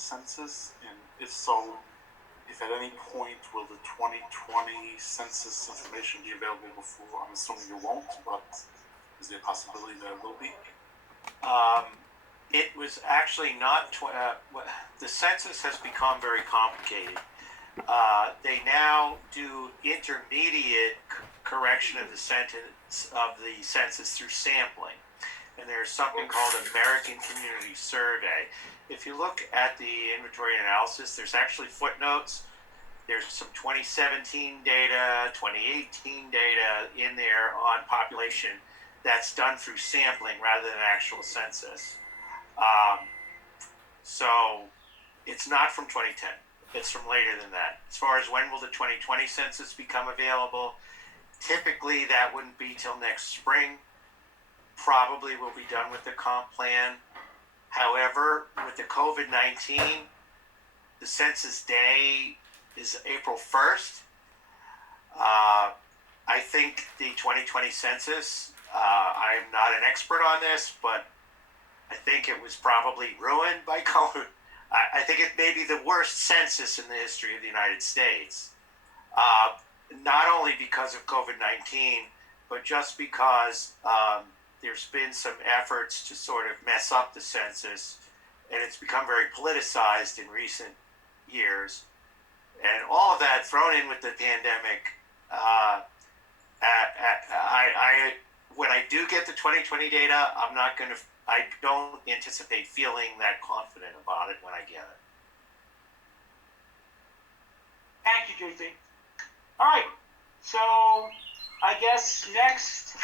census? And if so, if at any point will the 2020 census information be available before? I'm assuming it won't, but is there a possibility that it will be? It was actually not. The census has become very complicated. They now do intermediate correction of the census through sampling, and there's something called American Community Survey. If you look at the inventory analysis, there's actually footnotes. There's some 2017 data, 2018 data in there on population that's done through sampling rather than actual census. So it's not from 2010. It's from later than that. As far as when will the 2020 census become available, typically that wouldn't be till next spring. Probably we'll be done with the comp plan. However, with the COVID-19, the census day is April 1st. I think the 2020 census, I'm not an expert on this, but I think it was probably ruined by COVID. I think it may be the worst census in the history of the United States. Not only because of COVID-19, but just because there's been some efforts to sort of mess up the census, and it's become very politicized in recent years. And all of that thrown in with the pandemic, when I do get the 2020 data, I don't anticipate feeling that confident about it when I get it. Thank you, JC. All right, so I guess next,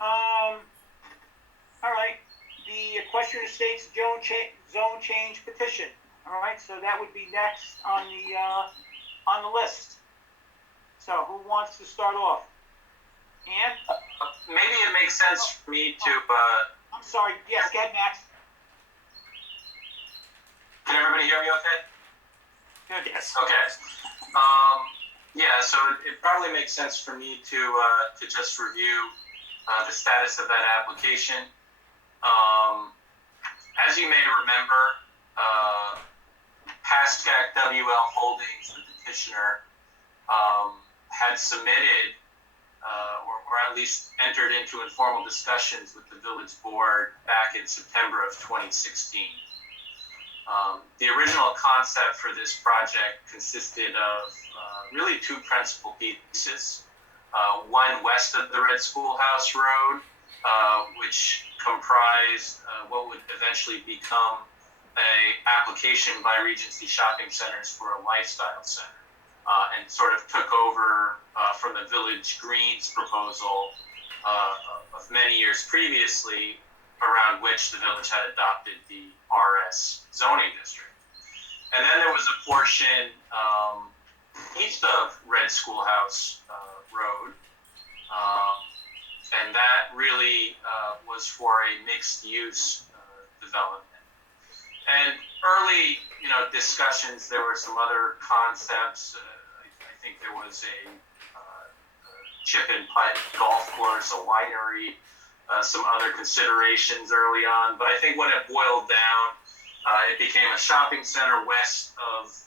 all right, the Equestrian Estates zone change petition. All right, so that would be next on the list. So who wants to start off? Ann? Maybe it makes sense for me to. I'm sorry. Yes, go ahead, Max. Can everybody hear me okay? Good. Yes. Okay. Yeah, so it probably makes sense for me to just review the status of that application. As you may remember, Pascack WL Holdings, the petitioner, had submitted or at least entered into informal discussions with the village board back in September of 2016. The original concept for this project consisted of really two principal pieces. One west of the Red Schoolhouse Road, which comprised what would eventually become an application by Regency Shopping Centers for a lifestyle center, and sort of took over from the Village Greens proposal of many years previously, around which the village had adopted the RS zoning district. And then there was a portion east of Red Schoolhouse Road, and that really was for a mixed-use development. And early, discussions, there were some other concepts. I think there was a chip and putt golf course, a winery, some other considerations early on. But I think when it boiled down, it became a shopping center west of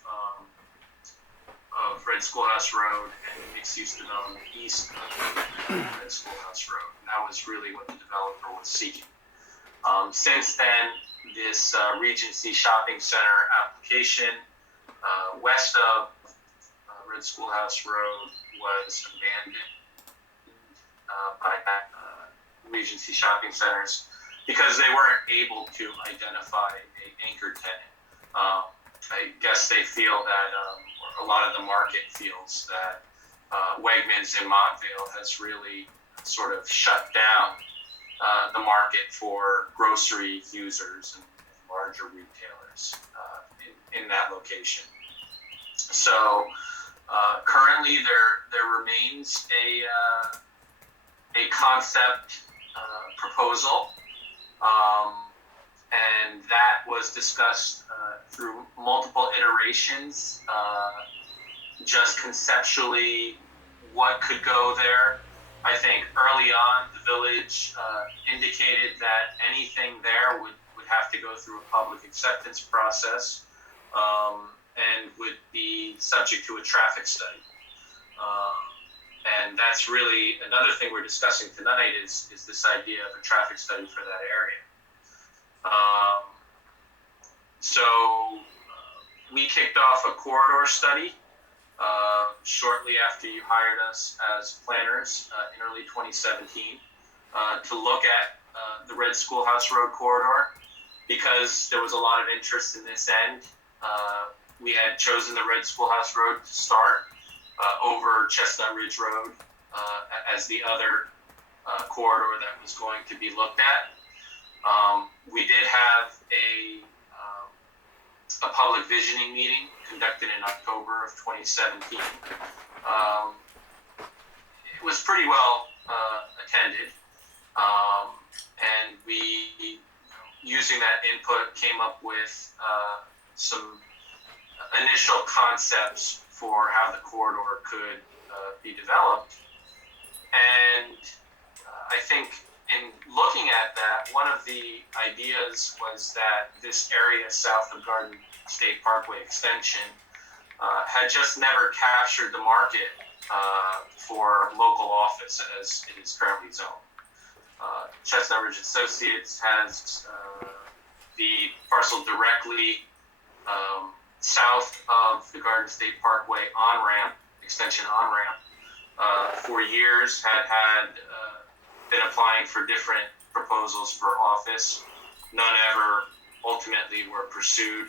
Red Schoolhouse Road and mixed-use development east of Red Schoolhouse Road. And that was really what the developer was seeking. Since then, this Regency Shopping Center application west of Red Schoolhouse Road was abandoned by Regency Shopping Centers because they weren't able to identify an anchor tenant. I guess they feel that, or a lot of the market feels that Wegmans in Montvale has really sort of shut down the market for grocery users and larger retailers in that location. So currently there remains a concept proposal, and that was discussed through multiple iterations, just conceptually what could go there. I think early on the village indicated that anything there would have to go through a public acceptance process, and would be subject to a traffic study. And that's really another thing we're discussing tonight is this idea of a traffic study for that area. We kicked off a corridor study shortly after you hired us as planners in early 2017 to look at the Red Schoolhouse Road corridor because there was a lot of interest in this end. We had chosen the Red Schoolhouse Road to start over Chestnut Ridge Road as the other corridor that was going to be looked at. We did have a public visioning meeting conducted in October of 2017. It was pretty well attended, and we, using that input, came up with some initial concepts for how the corridor could be developed. And I think in looking at that, one of the ideas was that this area south of Garden State Parkway Extension had just never captured the market for local office as it is currently zoned. Chestnut Ridge Associates has the parcel directly south of the Garden State Parkway on-ramp, extension on-ramp. For years had been applying for different proposals for office. None ever ultimately were pursued.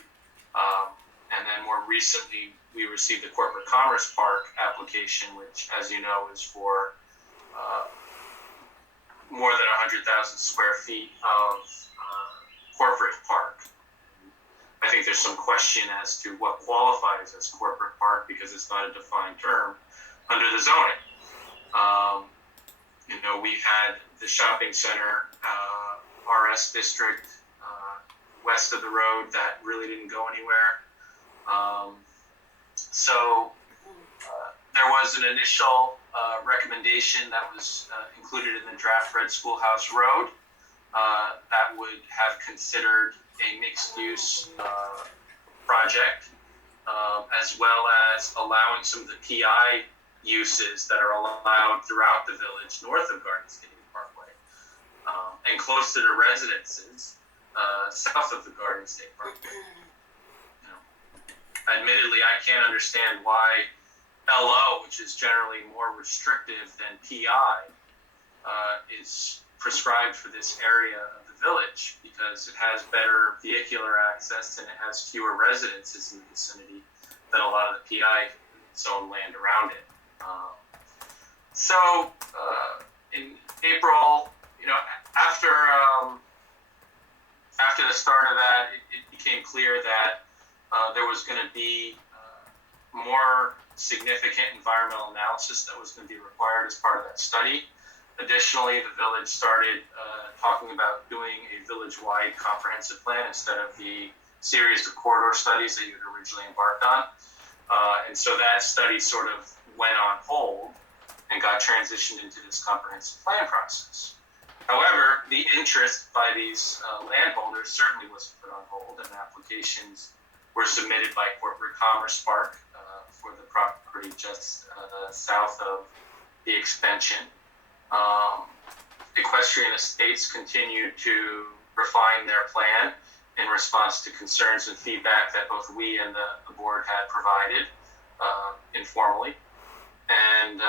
And then more recently, we received the Corporate Commerce Park application, which, as you know, is for more than 100,000 square feet of corporate park. I think there's some question as to what qualifies as corporate park because it's not a defined term under the zoning. We had the shopping center, RS district, west of the road that really didn't go anywhere. There was an initial recommendation that was included in the draft Red Schoolhouse Road that would have considered a mixed-use project, as well as allowing some of the PI uses that are allowed throughout the village north of Garden State Parkway and close to the residences south of the Garden State Parkway. Admittedly, I can't understand why LO, which is generally more restrictive than PI, is prescribed for this area of the village because it has better vehicular access and it has fewer residences in the vicinity than a lot of the PI zone land around it. In April, after the start of that, it became clear that there was going to be more significant environmental analysis that was going to be required as part of that study. Additionally, the village started talking about doing a village-wide comprehensive plan instead of the series of corridor studies that you had originally embarked on. And so that study sort of went on hold and got transitioned into this comprehensive plan process. However, the interest by these landholders certainly was put on hold, and applications were submitted by Corporate Commerce Park for the property just south of the extension. Equestrian Estates continued to refine their plan in response to concerns and feedback that both we and the board had provided informally. And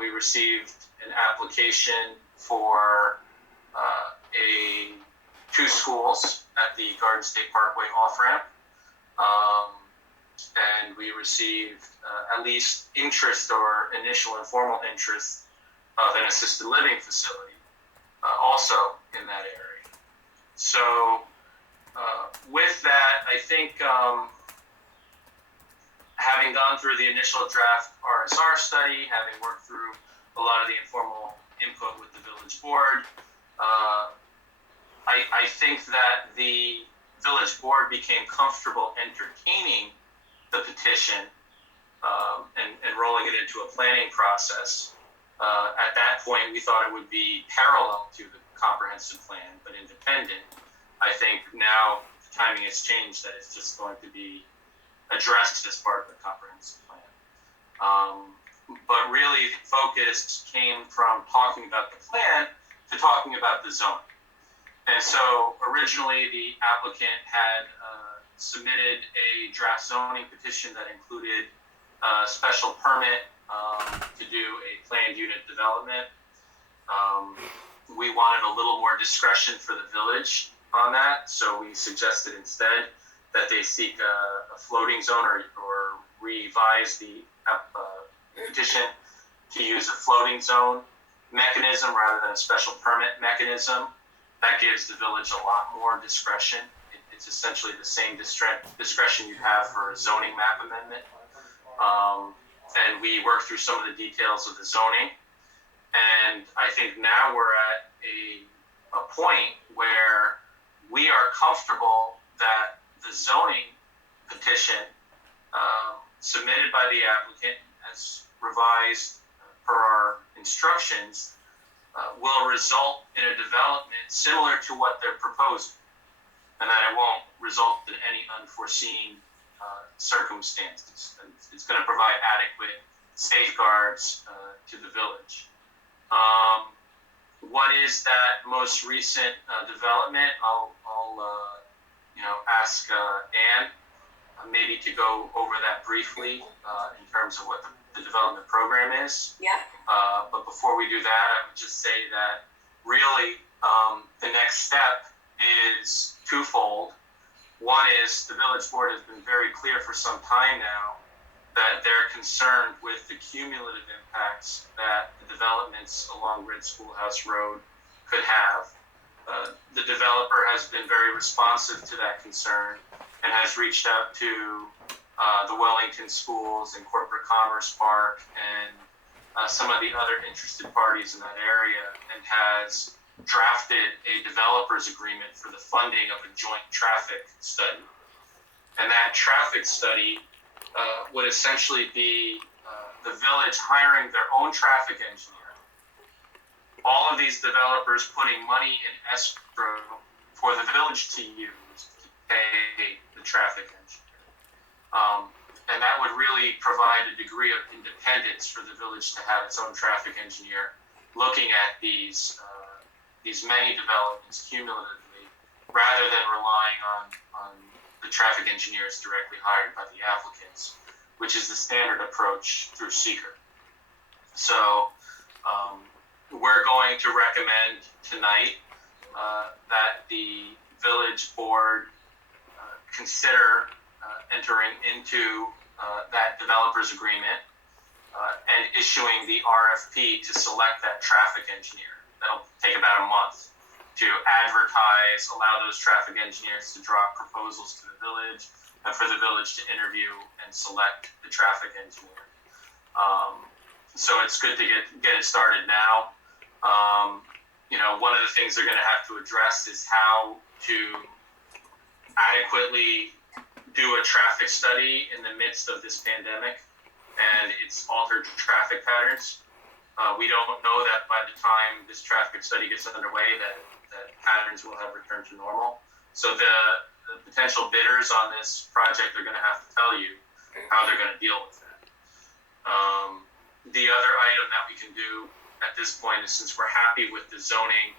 we received an application for two schools at the Garden State Parkway off-ramp. And we received at least interest or initial informal interest of an assisted living facility also in that area. So with that, I think having gone through the initial draft RSR study, having worked through a lot of the informal input with the village board, I think that the village board became comfortable entertaining the petition and rolling it into a planning process. At that point, we thought it would be parallel to the comprehensive plan, but independent. I think now the timing has changed that it's just going to be addressed as part of the comprehensive plan. But really, the focus came from talking about the plan to talking about the zoning. And so originally, the applicant had submitted a draft zoning petition that included a special permit to do a planned unit development. We wanted a little more discretion for the village on that, so we suggested instead that they seek a floating zone or revise the petition to use a floating zone mechanism rather than a special permit mechanism. That gives the village a lot more discretion. It's essentially the same discretion you have for a zoning map amendment. And we worked through some of the details of the zoning. And I think now we're at a point where we are comfortable that the zoning petition submitted by the applicant as revised per our instructions will result in a development similar to what they're proposing, and that it won't result in any unforeseen circumstances. And it's going to provide adequate safeguards to the village. What is that most recent development? I'll ask Anne maybe to go over that briefly in terms of what the development program is. Yeah. But before we do that, I would just say that really the next step is twofold. One is the village board has been very clear for some time now that they're concerned with the cumulative impacts that the developments along Red Schoolhouse Road could have. The developer has been very responsive to that concern and has reached out to the Wellington schools and Corporate Commerce Park and some of the other interested parties in that area, and has drafted a developer's agreement for the funding of a joint traffic study. And that traffic study would essentially be the village hiring their own traffic engineer, all of these developers putting money in escrow for the village to use to pay the traffic engineer. And that would really provide a degree of independence for the village to have its own traffic engineer looking at these many developments cumulatively, rather than relying on the traffic engineers directly hired by the applicants, which is the standard approach through seeker. So we're going to recommend tonight that the village board consider entering into that developer's agreement and issuing the RFP to select that traffic engineer. That'll take about a month to advertise, allow those traffic engineers to draw proposals to the village, and for the village to interview and select the traffic engineer. So it's good to get it started now. One of the things they're going to have to address is how to adequately do a traffic study in the midst of this pandemic and its altered traffic patterns. We don't know that by the time this traffic study gets underway that patterns will have returned to normal. So the potential bidders on this project are going to have to tell you how they're going to deal with that. The other item that we can do at this point is, since we're happy with the zoning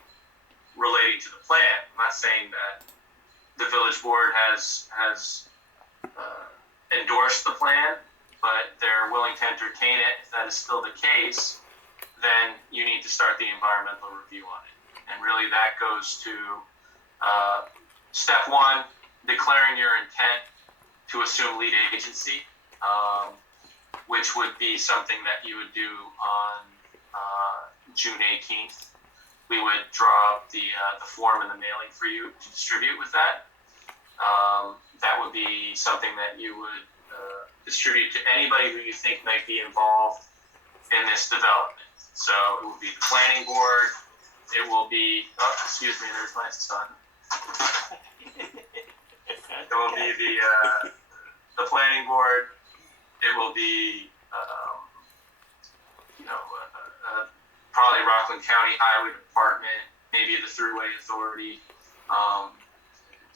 relating to the plan, I'm not saying that the village board has endorsed the plan, but they're willing to entertain it. If that is still the case, then you need to start the environmental review on it. And really that goes to step one, declaring your intent to assume lead agency, which would be something that you would do on June 18th. We would draw up the form and the mailing for you to distribute with that. That would be something that you would distribute to anybody who you think might be involved in this development. So it will be the planning board. It will be, excuse me, there's my son. It will be the planning board. It will be, probably Rockland County Highway Department, maybe the Thruway Authority.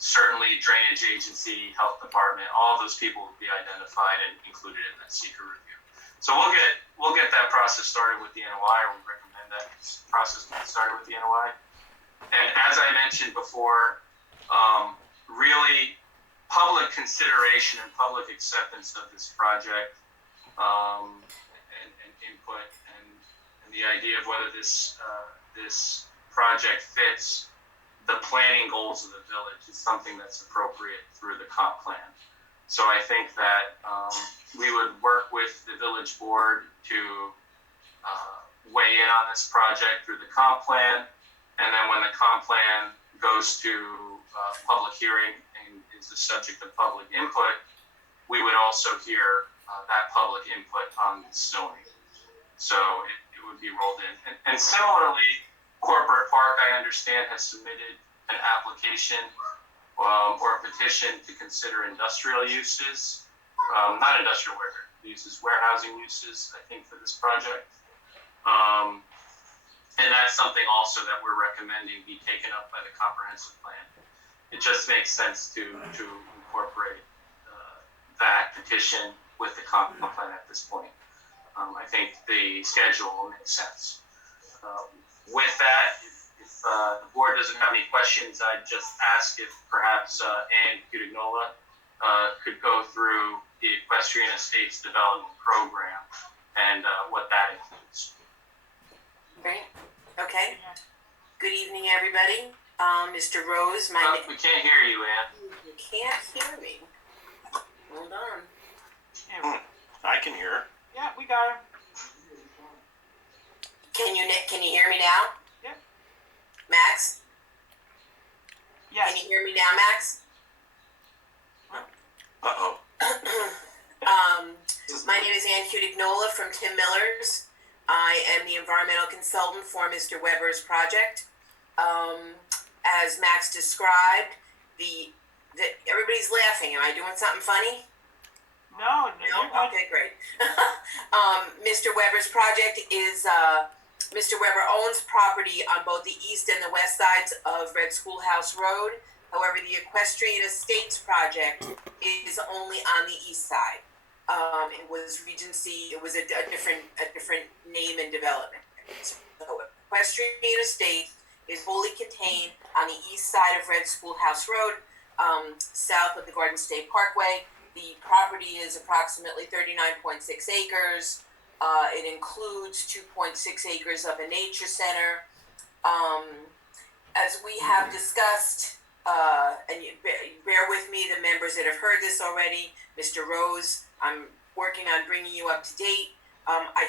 certainly drainage agency, health department, all those people will be identified and included in that seeker review. So we'll get that process started with the NOI, or we recommend that process get started with the NOI. And as I mentioned before, really public consideration and public acceptance of this project, and input and the idea of whether this project fits the planning goals of the village is something that's appropriate through the comp plan. So I think that we would work with the village board to weigh in on this project through the comp plan, and then when the comp plan goes to public hearing and is the subject of public input, we would also hear that public input on the zoning. So it would be rolled in. And similarly, Corporate Park, I understand, has submitted an application or a petition to consider industrial uses, not industrial uses, warehousing uses, I think, for this project. And that's something also that we're recommending be taken up by the comprehensive plan. It just makes sense to incorporate that petition with the comp plan at this point. I think the schedule will make sense. With that, if the board doesn't have any questions, I'd just ask if perhaps Ann Cutignola could go through the Equestrian Estates Development Program and what that includes. Great. Okay. Good evening, everybody. Mr. Rose, We can't hear you, Ann. You can't hear me. Hold on. Yeah, I can hear. yeah, we got him. Can you hear me now? Yeah. Max? Yes. Can you hear me now, Max? Uh-oh. My name is Ann Cutignola from Tim Miller's. I am the environmental consultant for Mr. Weber's project. As Max described, everybody's laughing. Am I doing something funny? No, No? Okay, great. Mr. Weber's project is, Mr. Weber owns property on both the east and the west sides of Red Schoolhouse Road. However, the Equestrian Estates project is only on the east side. It was Regency, it was a different name and development. So Equestrian Estates is wholly contained on the east side of Red Schoolhouse Road, south of the Garden State Parkway. The property is approximately 39.6 acres. It includes 2.6 acres of a nature center. As we have discussed, and you bear with me, the members that have heard this already, Mr. Rose, I'm working on bringing you up to date.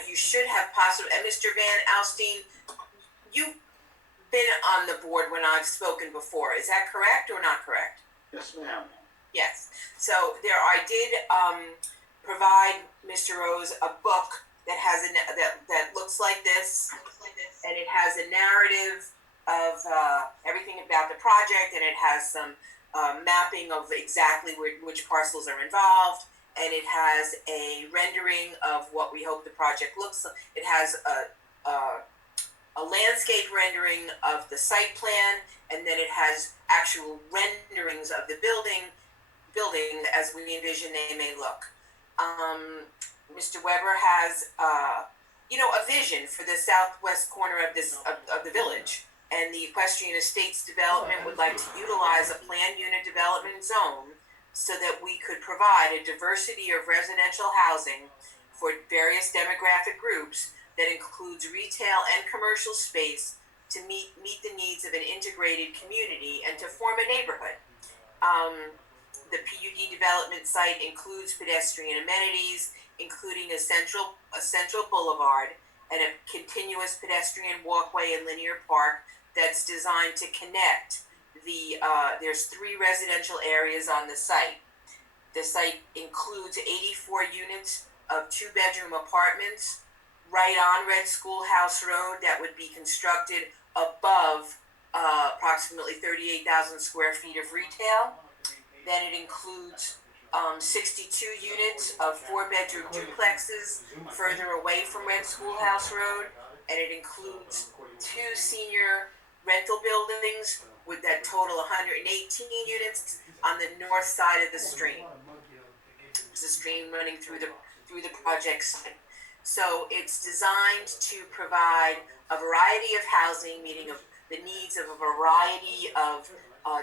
You should have possibly, and Mr. Van Alstyne, you've been on the board when I've spoken before. Is that correct or not correct? Yes, ma'am. Yes. So I did provide Mr. Rose a book that has that looks like this, and it has a narrative of everything about the project, and it has some mapping of exactly which parcels are involved, and it has a rendering of what we hope the project looks like. It has a landscape rendering of the site plan, and then it has actual renderings of the building as we envision they may look. Mr. Weber has a vision for the southwest corner of the village, and the Equestrian Estates development would like to utilize a planned unit development zone so that we could provide a diversity of residential housing for various demographic groups that includes retail and commercial space to meet the needs of an integrated community and to form a neighborhood. The PUD development site includes pedestrian amenities, including a central boulevard and a continuous pedestrian walkway and linear park that's designed to connect there's 3 residential areas on the site. The site includes 84 units of 2-bedroom apartments right on Red Schoolhouse Road that would be constructed above approximately 38,000 square feet of retail. Then it includes 62 units of 4-bedroom duplexes further away from Red Schoolhouse Road, and it includes 2 senior rental buildings with that total 118 units on the north side of the stream. There's a stream running through the project site. So it's designed to provide a variety of housing, meeting of the needs of a variety of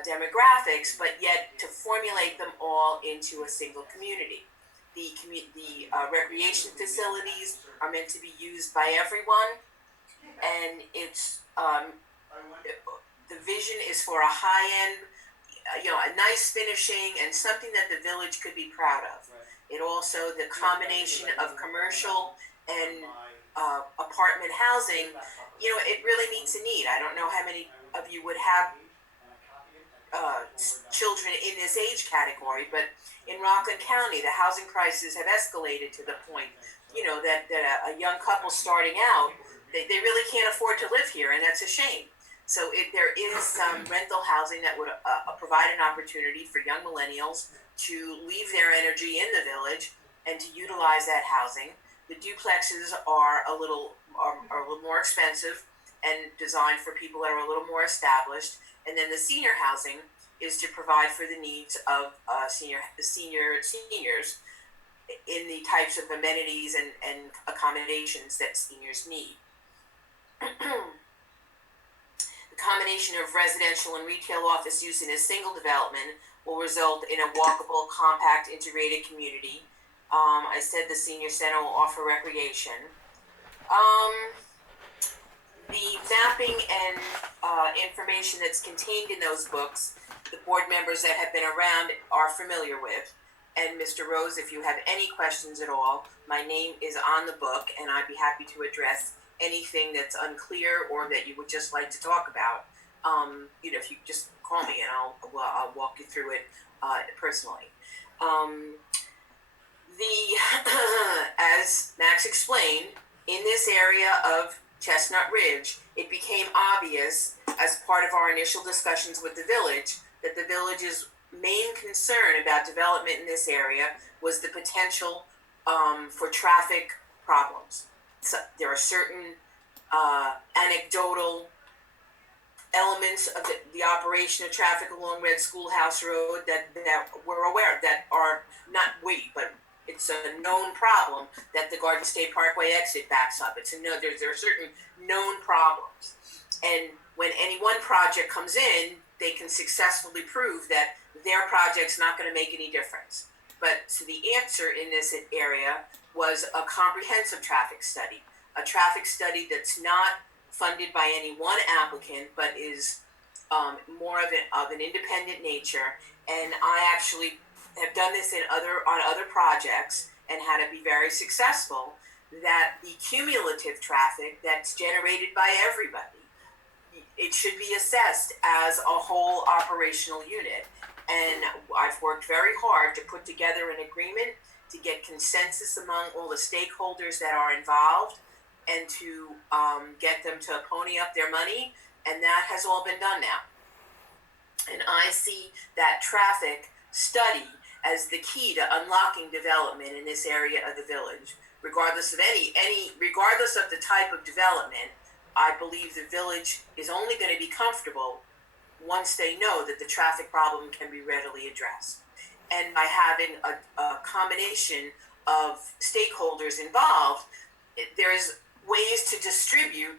demographics, but yet to formulate them all into a single community. The recreation facilities are meant to be used by everyone, and it's the vision is for a high-end, a nice finishing and something that the village could be proud of. It also, the combination of commercial and apartment housing, it really meets a need. I don't know how many of you would have children in this age category, but in Rockland County, the housing prices have escalated to the point, that a young couple starting out, they really can't afford to live here, and that's a shame. So there is some rental housing that would provide an opportunity for young millennials to leave their energy in the village and to utilize that housing. The duplexes are a little more expensive and designed for people that are a little more established. And then the senior housing is to provide for the needs of seniors in the types of amenities and accommodations that seniors need. The combination of residential and retail office use in a single development will result in a walkable, compact, integrated community. I said the senior center will offer recreation. The mapping and information that's contained in those books, the board members that have been around are familiar with. And Mr. Rose, if you have any questions at all, my name is on the book, and I'd be happy to address anything that's unclear or that you would just like to talk about. If you just call me and I'll walk you through it personally. As Max explained, in this area of Chestnut Ridge, it became obvious as part of our initial discussions with the village that the village's main concern about development in this area was the potential for traffic problems. So there are certain anecdotal elements of the operation of traffic along Red Schoolhouse Road that we're aware of, that are not but it's a known problem that the Garden State Parkway exit backs up. There are certain known problems. And when any one project comes in, they can successfully prove that their project's not going to make any difference. But so the answer in this area was a comprehensive traffic study, a traffic study that's not funded by any one applicant, but is more of an independent nature. And I actually have done this on other projects and had to be very successful, that the cumulative traffic that's generated by everybody, it should be assessed as a whole operational unit. And I've worked very hard to put together an agreement to get consensus among all the stakeholders that are involved and to get them to pony up their money, and that has all been done now. And I see that traffic study as the key to unlocking development in this area of the village. Regardless of regardless of the type of development, I believe the village is only going to be comfortable once they know that the traffic problem can be readily addressed. And by having a combination of stakeholders involved, there's ways to distribute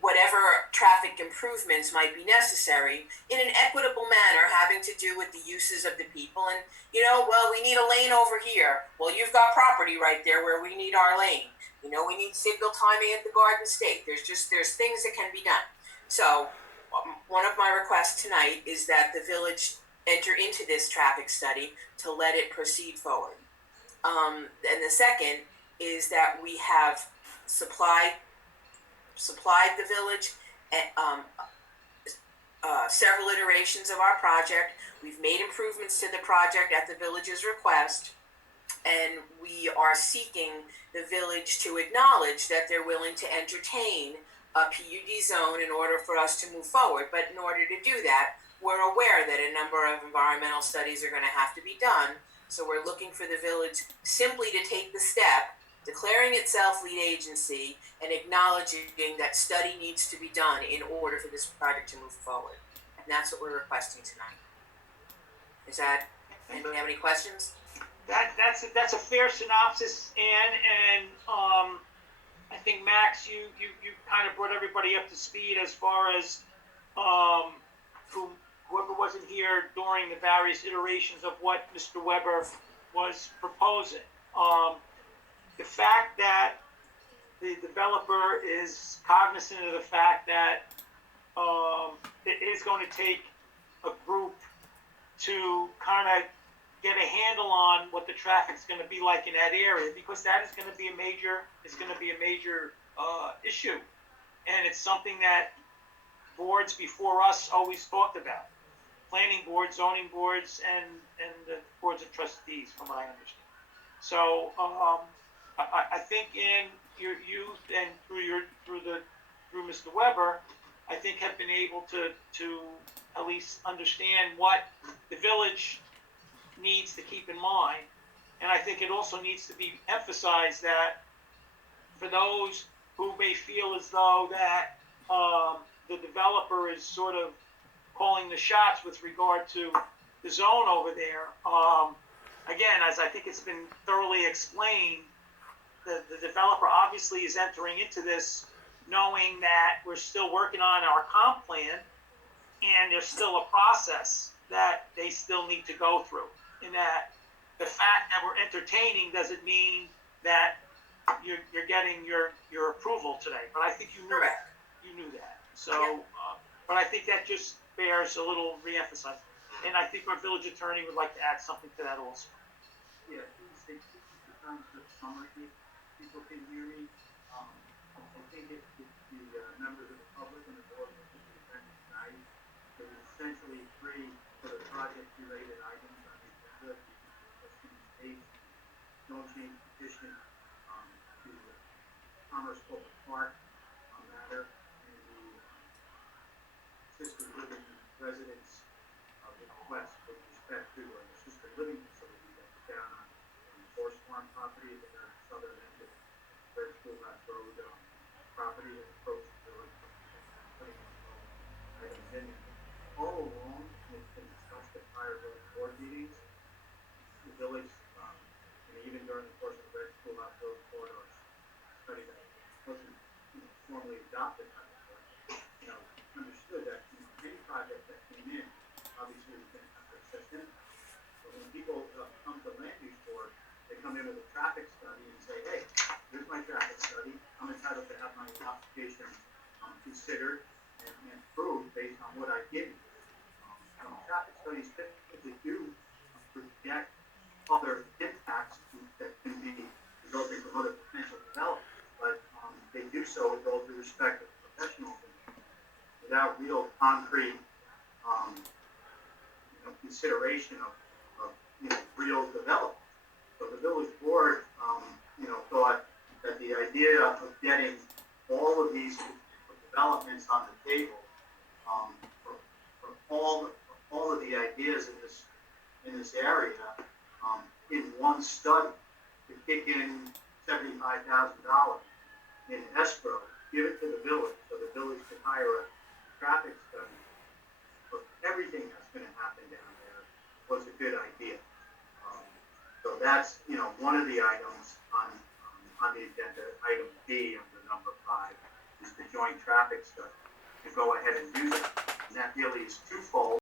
whatever traffic improvements might be necessary in an equitable manner, having to do with the uses of the people. And, we need a lane over here. Well, you've got property right there where we need our lane. We need signal timing at the Garden State. There's things that can be done. So one of my requests tonight is that the village enter into this traffic study to let it proceed forward. And the second is that we have supplied the village several iterations of our project. We've made improvements to the project at the village's request, and we are seeking the village to acknowledge that they're willing to entertain a PUD zone in order for us to move forward. But in order to do that, we're aware that a number of environmental studies are going to have to be done. So we're looking for the village simply to take the step declaring itself lead agency and acknowledging that study needs to be done in order for this project to move forward. And that's what we're requesting tonight. Is that, anybody have any questions? That's a fair synopsis, Ann, and I think Max, you kind of brought everybody up to speed as far as whoever wasn't here during the various iterations of what Mr. Weber was proposing. The fact that the developer is cognizant of the fact that it is going to take a group to kind of get a handle on what the traffic's going to be like in that area, because that is going to be a major issue, and it's something that boards before us always talked about: planning boards, zoning boards, and the boards of trustees, from what I understand. So I think in you and through Mr. Weber, I think have been able to at least understand what the village needs to keep in mind. And I think it also needs to be emphasized that for those who may feel as though that the developer is sort of calling the shots with regard to the zone over there, again, as I think it's been thoroughly explained, the developer obviously is entering into this knowing that we're still working on our comp plan, and there's still a process that they still need to go through. In that, the fact that we're entertaining doesn't mean that you're getting your approval today. But I think you knew Correct. that. You knew that. So, but I think that just bears a little re-emphasizing. And I think our village attorney would like to add something to that also. Yeah, please take the time to summary if people can hear me. I think if the members of the public and the board look at the agenda tonight, there's essentially three sort of project-related items on the agenda. Equestrian Estates, no change petition to the Commerce Public Park matter, and the assisted living residents request with respect to an assisted living facility that's down on Forest Farm property at the southern end of Red Schoolhouse Road property that approaches the village, putting items in there. All along, and it's been discussed at prior board meetings, the village, and even during the course of the Red Schoolhouse Road corridor study that wasn't formally adopted by the board, understood that any project that came in obviously was going to have to assess impact. But when people come to land use board, they come in with a traffic study and say, hey, here's my traffic study. I'm entitled to have my application considered and approved based on what I give you. Traffic studies typically do project other impacts that can be resulting from other potential developments, but they do so with all due respect to professionals without real concrete consideration of real development. So the village board thought that the idea of getting all of these developments on the table for all of the ideas in this area in one study to kick in $75,000 in escrow, give it to the village so the village can hire a traffic study for everything that's going to happen down there was a good idea. So that's one of the items on the agenda. Item B under number 5 is the joint traffic study. To go ahead and do that, and that really is twofold.